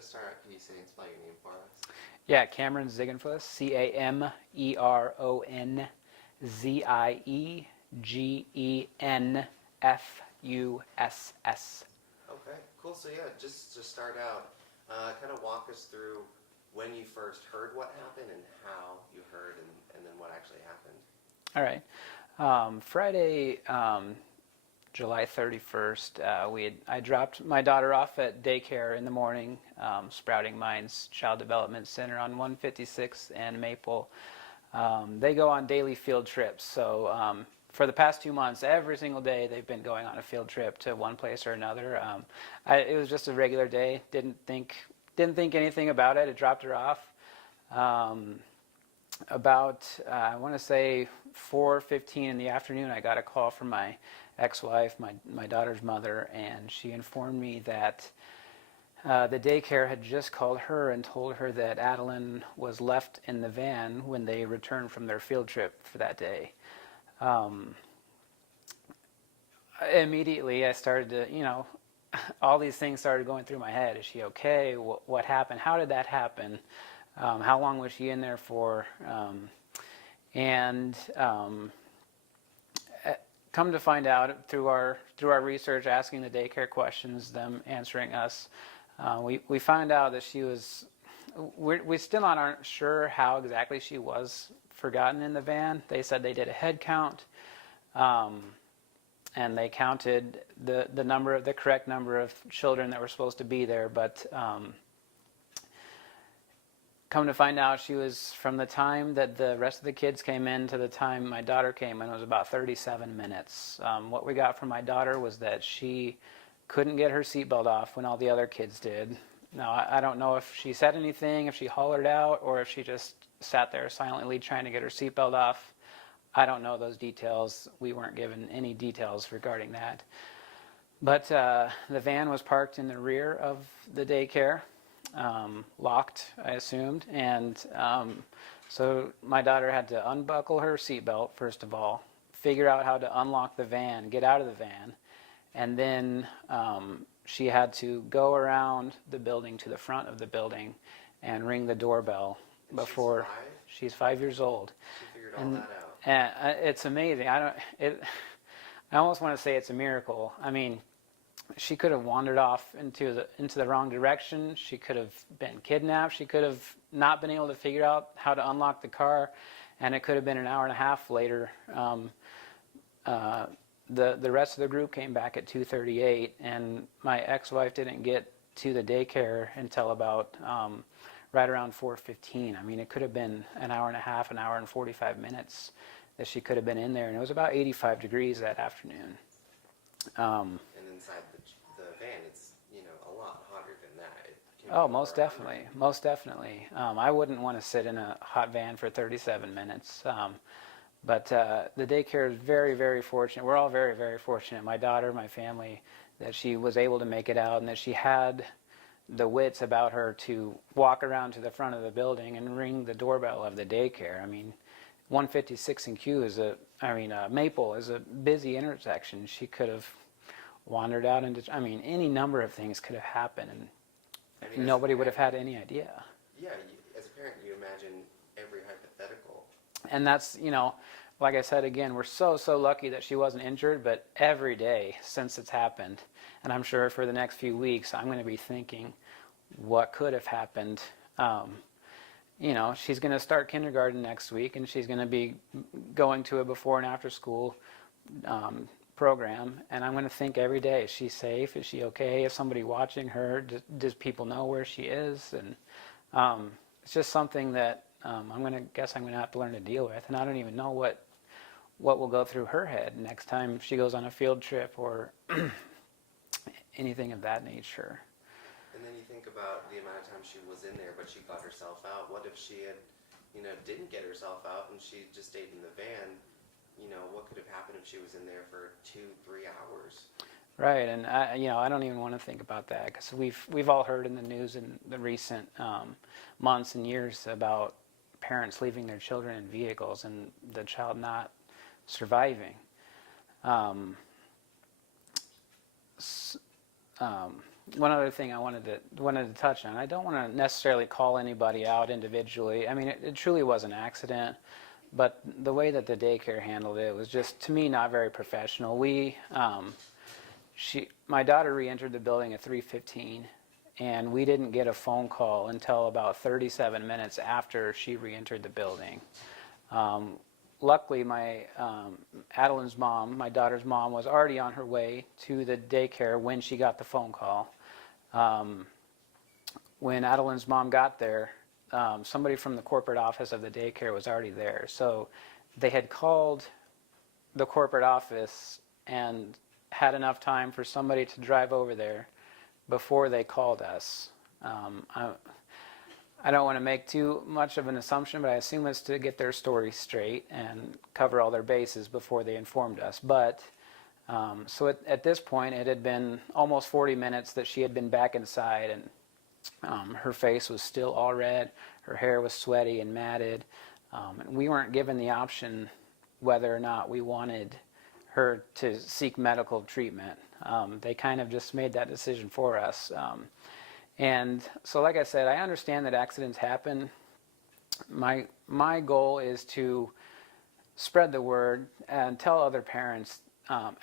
To start, can you spell your name for us? Yeah, Cameron Ziegenfuss, Cameron Ziegenfuss. Okay, cool. So yeah, just to start out, kind of walk us through when you first heard what happened and how you heard and then what actually happened. All right. Friday, July 31st, I dropped my daughter off at daycare in the morning, Sprouting Minds Child Development Center on 156th and Maple. They go on daily field trips, so for the past 2 months, every single day they've been going on a field trip to one place or another. It was just a regular day. Didn't think anything about it. I dropped her off. About I want to say 4:15 in the afternoon, I got a call from my ex-wife, my daughter's mother, and she informed me that the daycare had just called her and told her that Adeline was left in the van when they returned from their field trip for that day. Immediately, I started to, all these things started going through my head. Is she okay? What happened? How did that happen? How long was she in there for? And come to find out through our research, asking the daycare questions, them answering us, we found out that she was. We still aren't sure how exactly she was forgotten in the van. They said they did a head count, and they counted the correct number of children that were supposed to be there, but. Come to find out, she was, from the time that the rest of the kids came in to the time my daughter came in, it was about 37 minutes. What we got from my daughter was that she couldn't get her seatbelt off when all the other kids did. Now, I don't know if she said anything, if she hollered out, or if she just sat there silently trying to get her seatbelt off. I don't know those details. We weren't given any details regarding that. But the van was parked in the rear of the daycare. Locked, I assumed, and so my daughter had to unbuckle her seatbelt first of all, figure out how to unlock the van, get out of the van, and then she had to go around the building to the front of the building and ring the doorbell before. She's 5 years old. She figured all that out. And it's amazing. I almost want to say it's a miracle. I mean, she could have wandered off into the wrong direction. She could have been kidnapped. She could have not been able to figure out how to unlock the car, and it could have been an hour and a half later. The rest of the group came back at 2:38, and my ex-wife didn't get to the daycare until about right around 4:15. I mean, it could have been an hour and a half, an hour and 45 minutes that she could have been in there, and it was about 85 degrees that afternoon. And inside the van, it's a lot hotter than that. Oh, most definitely, most definitely. I wouldn't want to sit in a hot van for 37 minutes. But the daycare is very, very fortunate. We're all very, very fortunate. My daughter, my family, that she was able to make it out, and that she had the wits about her to walk around to the front of the building and ring the doorbell of the daycare. I mean, 156 and Q Maple is a busy intersection. She could have wandered out into, any number of things could have happened, and nobody would have had any idea. Yeah, as a parent, you imagine every hypothetical. And that's, like I said, again, we're so lucky that she wasn't injured, but every day since it's happened, and I'm sure for the next few weeks, I'm going to be thinking, what could have happened? She's going to start kindergarten next week, and she's going to be going to a before and after school program, and I'm going to think every day, is she safe? Is she okay? Is somebody watching her? Does people know where she is? And it's just something that I'm going to have to learn to deal with, and I don't even know what will go through her head next time she goes on a field trip or anything of that nature. And then you think about the amount of time she was in there, but she got herself out. What if she had, didn't get herself out and she just stayed in the van? What could have happened if she was in there for 2-3 hours? Right, and I don't even want to think about that, because we've all heard in the news in the recent months and years about parents leaving their children in vehicles and the child not surviving. one other thing I wanted to touch on. I don't want to necessarily call anybody out individually. I mean, it truly was an accident, but the way that the daycare handled it was just, to me, not very professional. My daughter re-entered the building at 3:15, and we didn't get a phone call until about 37 minutes after she re-entered the building. Luckily, Adeline's mom, my daughter's mom, was already on her way to the daycare when she got the phone call. When Adeline's mom got there, somebody from the corporate office of the daycare was already there. So they had called the corporate office and had enough time for somebody to drive over there before they called us. I don't want to make too much of an assumption, but I assume it's to get their story straight and cover all their bases before they informed us. But so at this point, it had been almost 40 minutes that she had been back inside, and her face was still all red, her hair was sweaty and matted, and we weren't given the option whether or not we wanted her to seek medical treatment. They kind of just made that decision for us. And so, like I said, I understand that accidents happen. My goal is to spread the word and tell other parents,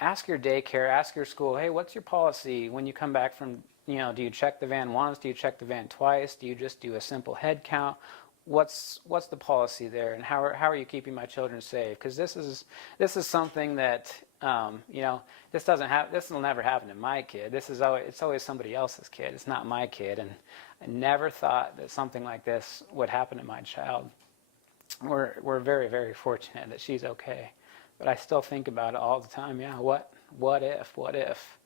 ask your daycare, ask your school, hey, what's your policy when you come back from, do you check the van once? Do you check the van twice? Do you just do a simple head count? What's the policy there, and how are you keeping my children safe? Because this is something that this will never happen to my kid. It's always somebody else's kid. It's not my kid, and I never thought that something like this would happen to my child. We're very, very fortunate that she's okay, but I still think about it all the time. Yeah, what if?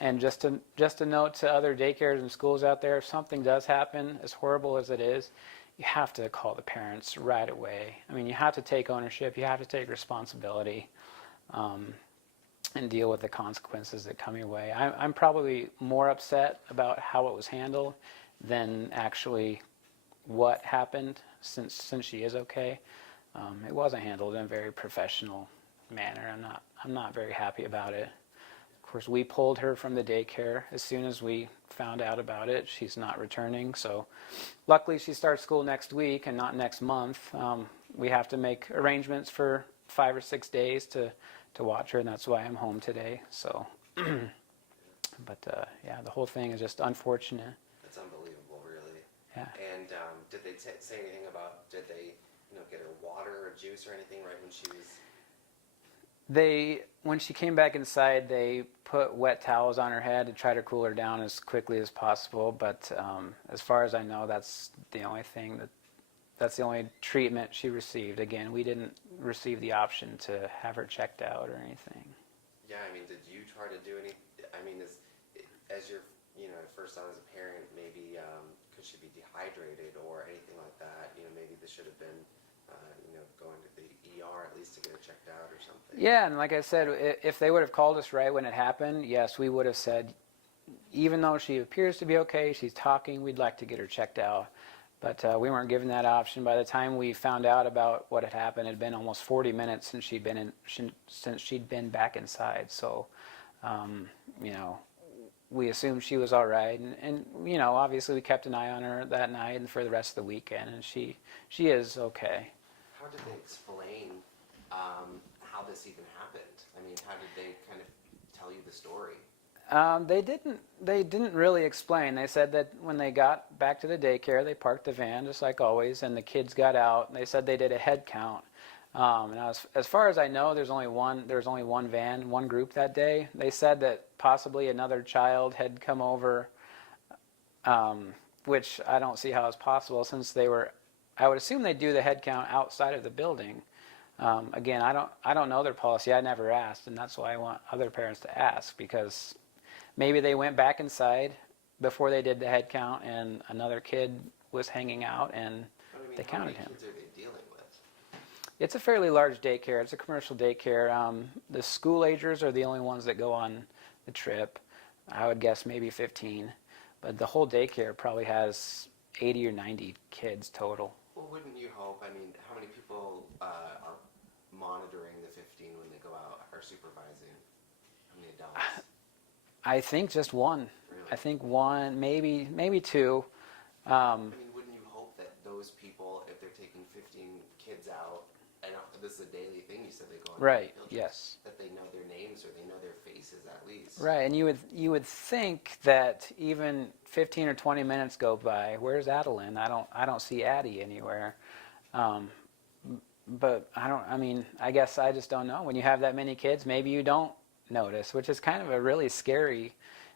And just a note to other daycares and schools out there, if something does happen, as horrible as it is, you have to call the parents right away. I mean, you have to take ownership, you have to take responsibility, and deal with the consequences that come your way. I'm probably more upset about how it was handled than actually what happened, since she is okay. It wasn't handled in a very professional manner. I'm not very happy about it. Of course, we pulled her from the daycare as soon as we found out about it. She's not returning, so luckily she starts school next week and not next month. We have to make arrangements for 5 or 6 days to watch her, and that's why I'm home today. So, but yeah, the whole thing is just unfortunate. That's unbelievable, really. Yeah. And did they say anything about, did they get her water or juice or anything right when she was... When she came back inside, they put wet towels on her head to try to cool her down as quickly as possible. But as far as I know, that's the only treatment she received. Again, we didn't receive the option to have her checked out or anything. Yeah, I mean, did you try to do any? I mean, as you're, first on as a parent, maybe could she be dehydrated or anything like that? Maybe this should have been. Going to the ER at least to get her checked out or something. Yeah, and like I said, if they would have called us right when it happened, yes, we would have said, even though she appears to be okay, she's talking, we'd like to get her checked out. But we weren't given that option. By the time we found out about what had happened, it had been almost 40 minutes since she'd been back inside. So, we assumed she was all right, and obviously we kept an eye on her that night and for the rest of the weekend, and she is okay. How did they explain how this even happened? I mean, how did they kind of tell you the story? They didn't really explain. They said that when they got back to the daycare, they parked the van just like always, and the kids got out. And they said they did a head count. And as far as I know, there was only one van, one group that day. They said that possibly another child had come over, which I don't see how it's possible since they were. I would assume they do the head count outside of the building. Again, I don't know their policy. I never asked, and that's why I want other parents to ask, because maybe they went back inside before they did the head count, and another kid was hanging out, and they counted him. How many kids are they dealing with? It's a fairly large daycare. It's a commercial daycare. The school agers are the only ones that go on the trip. I would guess maybe 15, but the whole daycare probably has 80 or 90 kids total. Well, wouldn't you hope? I mean, how many people are monitoring the 15 when they go out, are supervising? How many adults? I think just one. Really? I think one, maybe two. I mean, wouldn't you hope that those people, if they're taking 15 kids out, and this is a daily thing, you said they go on Right. field trips, Yes. that they know their names or they know their faces at least. Right, and you would think that even 15 or 20 minutes go by. Where's Adeline? I don't see Addie anywhere. Um, but I don't. I mean, I guess I just don't know. When you have that many kids, maybe you don't notice, which is kind of a really scary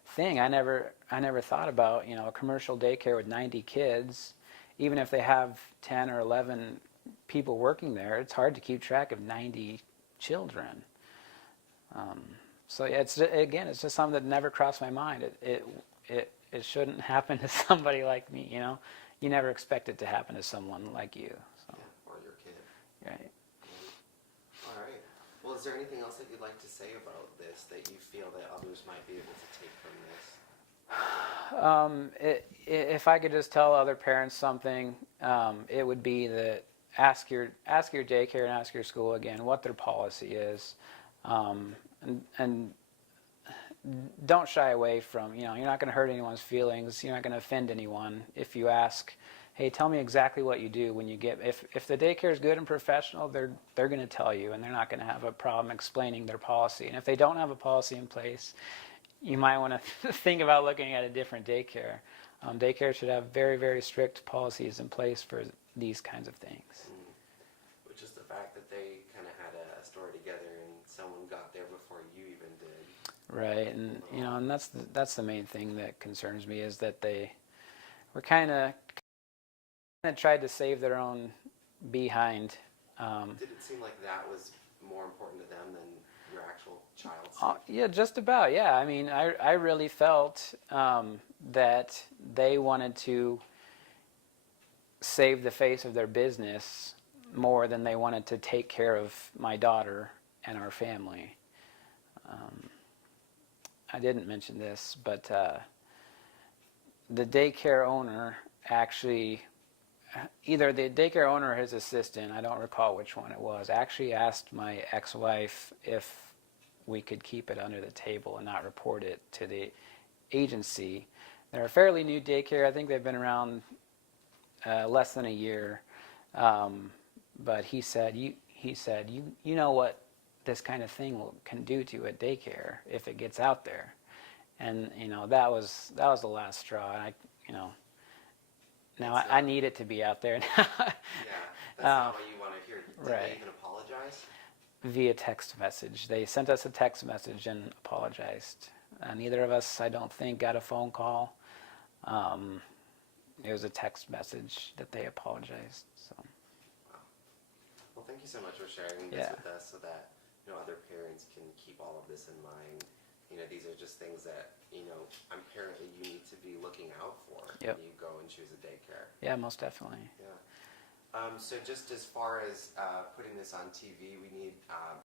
thing. I never thought about, a commercial daycare with 90 kids. Even if they have 10 or 11 people working there, it's hard to keep track of 90 children. So yeah, it's just something that never crossed my mind. It shouldn't happen to somebody like me. You never expect it to happen to someone like you. So. Yeah, or your kid. Right. All right. Well, is there anything else that you'd like to say about this that you feel that others might be able to take from this? If I could just tell other parents something, it would be that ask your daycare and ask your school again what their policy is, and don't shy away from. You're not going to hurt anyone's feelings. You're not going to offend anyone if you ask. Hey, tell me exactly what you do when you get. If the daycare is good and professional, they're going to tell you, and they're not going to have a problem explaining their policy. And if they don't have a policy in place, you might want to think about looking at a different daycare. Daycare should have very, very strict policies in place for these kinds of things. Which is the fact that they kind of had a story together and someone got there before you even did. Right, and and that's the main thing that concerns me is that they were kind of tried to save their own behind. Did it seem like that was more important to them than your actual child's? Yeah, just about. Yeah, I mean, I really felt that they wanted to save the face of their business more than they wanted to take care of my daughter and our family. I didn't mention this, but the daycare owner actually, either the daycare owner or his assistant, I don't recall which one it was, actually asked my ex-wife if we could keep it under the table and not report it to the agency. They're a fairly new daycare. I think they've been around less than a year. But he said, you know what this kind of thing can do to a daycare if it gets out there, and that was the last straw. And now I need it to be out there. Yeah, that's not what you want to hear. Did Right. they even apologize? Via text message. They sent us a text message and apologized. Neither of us, I don't think, got a phone call. It was a text message that they apologized. So. Wow. Well, thank you so much for sharing this Yeah. with us so that other parents can keep all of this in mind. These are just things that apparently you need to be looking out for Yep. when you go and choose a daycare. Yeah, most definitely. Yeah. So just as far as putting this on TV, we need